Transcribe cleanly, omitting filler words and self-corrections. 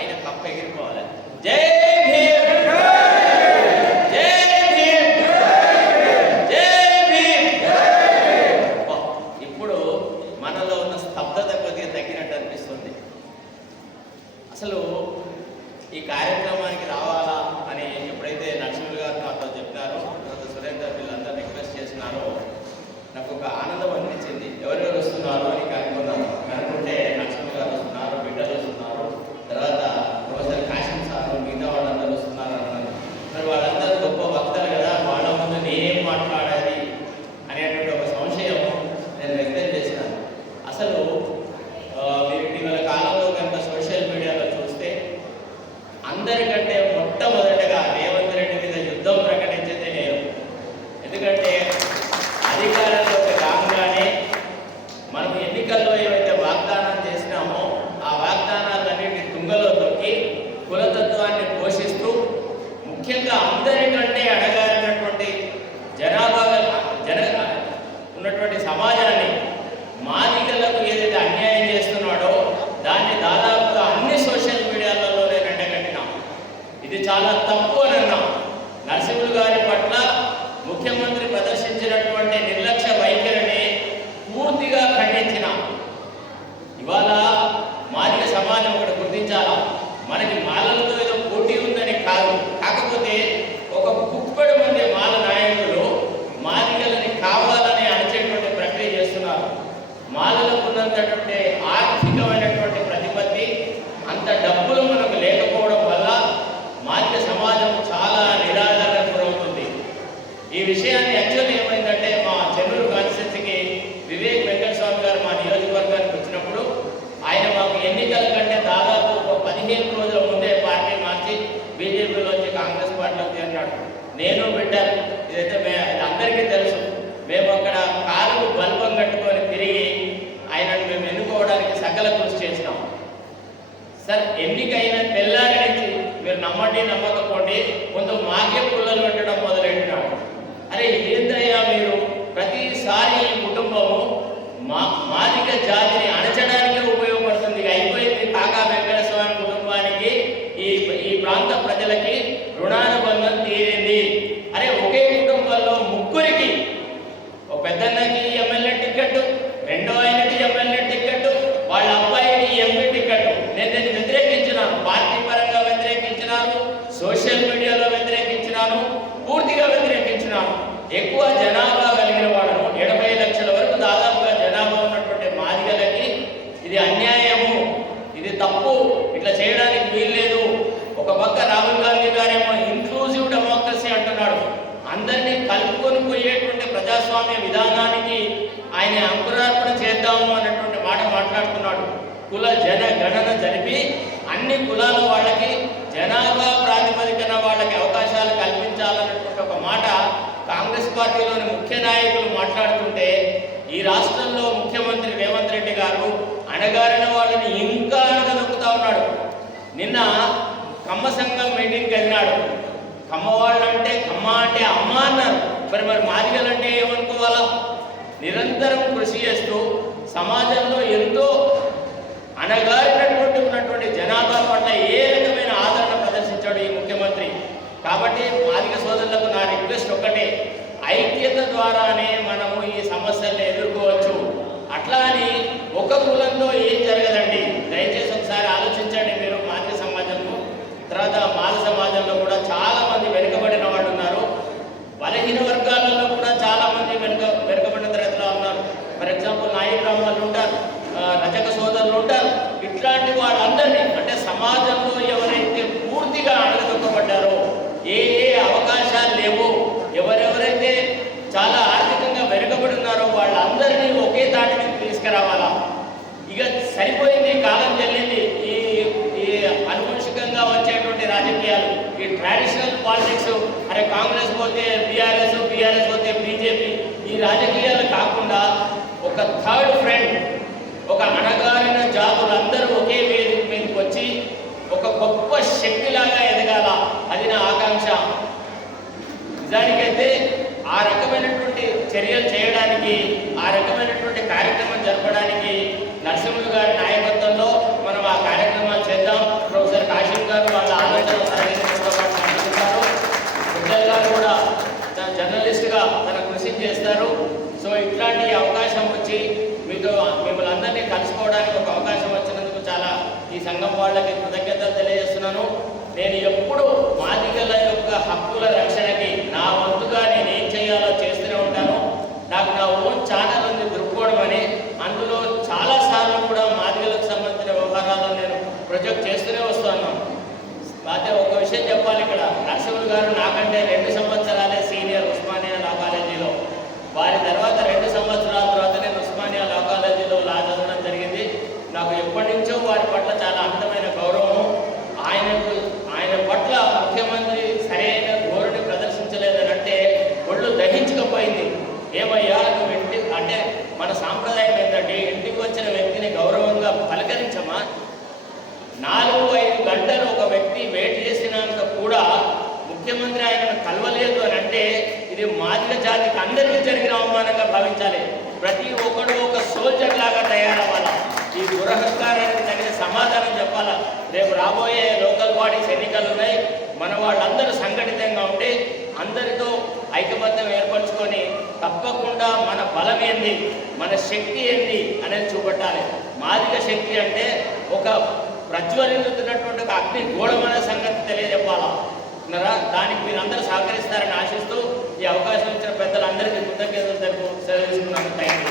పైన కప్ప ఎగిరిపోవాలి. జై భీమ్, జై భీమ్, జై భీమ్. ఇప్పుడు మనలో ఉన్న స్తబ్దత కొద్దిగా తగ్గినట్టు అనిపిస్తుంది. అసలు ఈ కార్యక్రమానికి రావాలా అని ఎప్పుడైతే నరసింహులు గారు నాతో చెప్పినారో, తర్వాత సురేందర్ వీళ్ళందరూ రిక్వెస్ట్ చేసినారో, నాకు ఒక ఆనందం అనిపించింది. ఎవరెవరు వస్తున్నారు అని కనుక్కున్నాను. కనుక్కుంటే నరసింహులు గారు వస్తున్నారు, బిడ్డలు వస్తున్నారు, తర్వాత ప్రొఫెసర్ కాశం సార్, మిగతా వాళ్ళందరూ వస్తున్నారు అన్నారు. మరి వాళ్ళందరూ గొప్ప వక్తలు కదా, వాళ్ళ ముందు నేనేం మాట్లాడాలి అనేటువంటి ఒక సంశయం నేను వ్యక్తం చేసినాను. అసలు మీరు ఇటీవల కాలంలో కనుక సోషల్ మీడియాలో చూస్తే అందరికంటే మొట్టమొదటిగా రేవంత్ రెడ్డి మీద యుద్ధం ప్రకటించేదే నేను. ఎందుకంటే అధికారంలోకి రాగానే మనం ఎన్నికల్లో ఏవైతే వాగ్దానం చేసినామో ఆ వాగ్దానాలన్నింటి తుంగలో తొక్కి కులతత్వాన్ని పోషిస్తూ ముఖ్యంగా అందరికంటే అణగారినటువంటి జనాభా ఉన్నటువంటి సమాజాన్ని మాదిగలకు ఏదైతే అన్యాయం చేస్తున్నాడో దాన్ని దాదాపుగా అన్ని సోషల్ మీడియాలలో నేను ఎండగట్టినాం. ఇది చాలా తప్పు అని అన్నాం. నరసింహులు గారి పట్ల ముఖ్యమంత్రి ప్రదర్శించినటువంటి నిర్లక్ష్య వైఖరిని పూర్తిగా ఖండించినాం. ఇవాళ మాదిగ సమాజం ఒకటి గుర్తించాలా, మనకి మాలలతో ఏదో పోటీ ఉందని కాదు. కాకపోతే ఒక గుప్పడి మంది మాల నాయకులు మాదిగలని కావాలని అణచేటువంటి ప్రక్రియ చేస్తున్నారు. మాలలకు ఉన్నటువంటి ఆర్థికమైనటువంటి ప్రతిపత్తి, అంత డబ్బులు మనకు లేకపోవడం వల్ల మాదిగ సమాజం చాలా నిరాదరణకు గురవుతుంది. ఈ విషయాన్ని యాక్చువల్ ఏమైందంటే మా చెన్నూరు కాన్స్టిట్యూన్సీకి వివేక్ వెంకటస్వామి గారు మా నియోజకవర్గానికి వచ్చినప్పుడు ఆయన మాకు ఎన్నికల కంటే దాదాపు ఒక 15 రోజుల ముందే పార్టీ మార్చి బీజేపీలోంచి కాంగ్రెస్ పార్టీలోకి చేరినాడు. నేను పెట్టాను. ఇదైతే అందరికీ తెలుసు. మేము అక్కడ కాలు బల్బం కట్టుకొని తిరిగి ఆయనను మేము ఎన్నుకోవడానికి సకల కృషి చేసినాం. సార్ ఎన్నికైన తెల్లారి నుంచి మీరు నమ్మండి నమ్మకపోండి కొంత మాకే పుల్లలు పెట్టడం మొదలెట్టినాడు. అరే ఏందయ్యా మీరు ప్రతిసారి ఈ కుటుంబము మాదిగ జాతిని అణచడానికే ఉపయోగపడుతుంది. అయిపోయింది. కాకా వెంకటస్వామి కుటుంబానికి ఈ ప్రాంత ప్రజలకి రుణానుబంధం తీరింది. అరే ఒకే కుటుంబంలో ముగ్గురికి, ఒక పెద్దన్నకి ఎమ్మెల్యే టికెట్, రెండో ఆయనకి ఎమ్మెల్యే టికెట్, వాళ్ళ అబ్బాయికి ఎంపీ టికెట్. నేను దీన్ని వ్యతిరేకించినాను. పార్టీ పరంగా వ్యతిరేకించినాను, సోషల్ మీడియాలో వ్యతిరేకించినాను, పూర్తిగా వ్యతిరేకించినాను. ఎక్కువ జనాభా కలిగిన వాళ్ళను 70 లక్షల వరకు దాదాపుగా జనాభా ఉన్నటువంటి మాదిగలకి ఇది అన్యాయము, ఇది తప్పు, ఇట్లా చేయడానికి వీల్లేదు. ఒక పక్క రాహుల్ గాంధీ గారేమో ఇన్క్లూజివ్ డెమోక్రసీ అంటున్నాడు. అందరినీ కలుపుకొని పోయేటువంటి ప్రజాస్వామ్య విధానానికి ఆయన అంకురార్పణ చేద్దాము అన్నటువంటి మాట మాట్లాడుతున్నాడు. కుల జన గణన జరిపి అన్ని కులాల వాళ్ళకి జనాభా ప్రాతిపదికన వాళ్ళకి అవకాశాలు కల్పించాలన్నటువంటి ఒక మాట కాంగ్రెస్ పార్టీలోని ముఖ్య నాయకులు మాట్లాడుతుంటే ఈ రాష్ట్రంలో ముఖ్యమంత్రి రేవంత్ రెడ్డి గారు అణగారిన వాళ్ళని ఇంకా అణగదొక్కుతా ఉన్నాడు. నిన్న కమ్మ సంఘం మీటింగ్కి వెళ్ళినాడు. కమ్మ వాళ్ళంటే కమ్మ అంటే అమ్మ అన్నారు. మరి మాదిగలంటే ఏమనుకోవాలా? నిరంతరం కృషి చేస్తూ సమాజంలో ఎంతో ఉన్నటువంటి జనాభా పట్ల ఏ రకమైన ఆదరణ ప్రదర్శించాడు ఈ ముఖ్యమంత్రి. కాబట్టి మాదిగ సోదరులకు నా రిక్వెస్ట్ ఒక్కటే, ఐక్యత ద్వారానే మనము ఈ సమస్యల్ని ఎదుర్కోవచ్చు. అట్లా అని ఒక కులంలో ఏం జరగదండి. దయచేసి ఒకసారి ఆలోచించండి మీరు. మాదిగ సమాజంలో, తర్వాత మాల సమాజంలో కూడా చాలా మంది వెనుకబడిన వాళ్ళు ఉన్నారు. బలహీన వర్గాలలో కూడా చాలా మంది వెనుకబడిన తరగతిలో ఉన్నారు. ఫర్ ఎగ్జాంపుల్ నాయి బ్రాహ్మణులు ఉంటారు, రజక సోదరులు ఉంటారు. ఇట్లాంటి వాళ్ళందరినీ, అంటే సమాజంలో ఎవరైతే పూర్తిగా అణగదొక్కబడ్డారో, ఏ అవకాశాలు లేవో, ఎవరెవరైతే చాలా ఆర్థికంగా వెనుకబడి ఉన్నారో వాళ్ళందరినీ ఒకే తాటికి తీసుకురావాలా. ఇక సరిపోయింది, కాలం చెల్లింది. ఈ అనువంశికంగా వచ్చేటువంటి రాజకీయాలు, ఈ ట్రెడిషనల్ పాలిటిక్స్, అరే కాంగ్రెస్ పోతే బీఆర్ఎస్, బీఆర్ఎస్ పోతే బీజేపీ, ఈ రాజకీయాలు కాకుండా ఒక థర్డ్ ఫ్రంట్, ఒక అణగారిన జాతులందరూ ఒకే వేదిక మీదకి వచ్చి ఒక గొప్ప శక్తిలాగా ఎదగాల. అది నా ఆకాంక్ష. నిజానికైతే ఆ రకమైనటువంటి చర్యలు చేయడానికి, ఆ రకమైనటువంటి కార్యక్రమం జరపడానికి నరసింహులు గారి నాయకత్వంలో మనం ఆ కార్యక్రమాలు చేద్దాం. ప్రొఫెసర్ గారు కూడా జర్నలిస్ట్గా తన కృషి చేస్తారు. సో ఇట్లాంటి అవకాశం వచ్చి మీతో మిమ్మల్ని అందరినీ కలుసుకోవడానికి ఒక అవకాశం వచ్చినందుకు చాలా ఈ సంఘం వాళ్ళకి కృతజ్ఞతలు తెలియజేస్తున్నాను. నేను ఎప్పుడు మాదిగల యొక్క హక్కుల రక్షణకి నా వంతుగా నేను ఏం చేయాలో చేస్తూనే ఉంటాను. నాకు నా ఓన్ ఛానల్ ఉంది దృక్కోణం అని, అందులో చాలాసార్లు కూడా మాదిగలకు సంబంధించిన వ్యవహారాలను నేను ప్రొజెక్ట్ చేస్తూనే వస్తున్నాను. అయితే ఒక విషయం చెప్పాలి, ఇక్కడ నరసింహులు గారు నాకంటే 2 సంవత్సరాలే సీనియర్ ఉస్మానియా లా కాలేజీలో. వారి తర్వాత 2 సంవత్సరాల తర్వాత నేను ఉస్మానియా లా కాలేజీలో లా చదవడం జరిగింది. నాకు ఎప్పటి నుంచో వారి పట్ల చాలా అమితమైన గౌరవం. ఆయన పట్ల ముఖ్యమంత్రి సరైన ధోరణి ప్రదర్శించలేదని అంటే ఒళ్ళు దహించకపోయింది. ఏమయ్యా నువ్వు అంటే మన సాంప్రదాయం ఏంటంటే ఇంటికి వచ్చిన వ్యక్తిని గౌరవంగా పలకరించమా, 4-5 గంటలు ఒక వ్యక్తి వెయిట్ చేసినాక కూడా ముఖ్యమంత్రి ఆయనను కలవలేదు అని అంటే ఇది మాదిగ జాతికి అందరికీ జరిగిన అవమానంగా భావించాలి. ప్రతి ఒక్కడు ఒక సోల్జర్ లాగా తయారవ్వాలా. ఈ దురహంకారానికి తగిన సమాధానం చెప్పాలా. రేపు రాబోయే లోకల్ బాడీస్ ఎన్నికలు ఉన్నాయి. మన వాళ్ళందరూ సంఘటితంగా ఉండి అందరితో ఐకమత్యం ఏర్పరచుకొని తప్పకుండా మన బలం ఏంది, మన శక్తి ఏంది అనేది చూపెట్టాలి. మాదిగ శక్తి అంటే ఒక ప్రజ్వలిల్లుతున్నటువంటి ఒక అగ్ని గోళమైన సంగతి తెలియజెప్పాలా. దానికి మీరందరూ సహకరిస్తారని ఆశిస్తూ ఈ అవకాశం ఇచ్చిన పెద్దలందరికీ కృతజ్ఞతలు తెలుపు సెలవు తీసుకున్నాను. Thank you.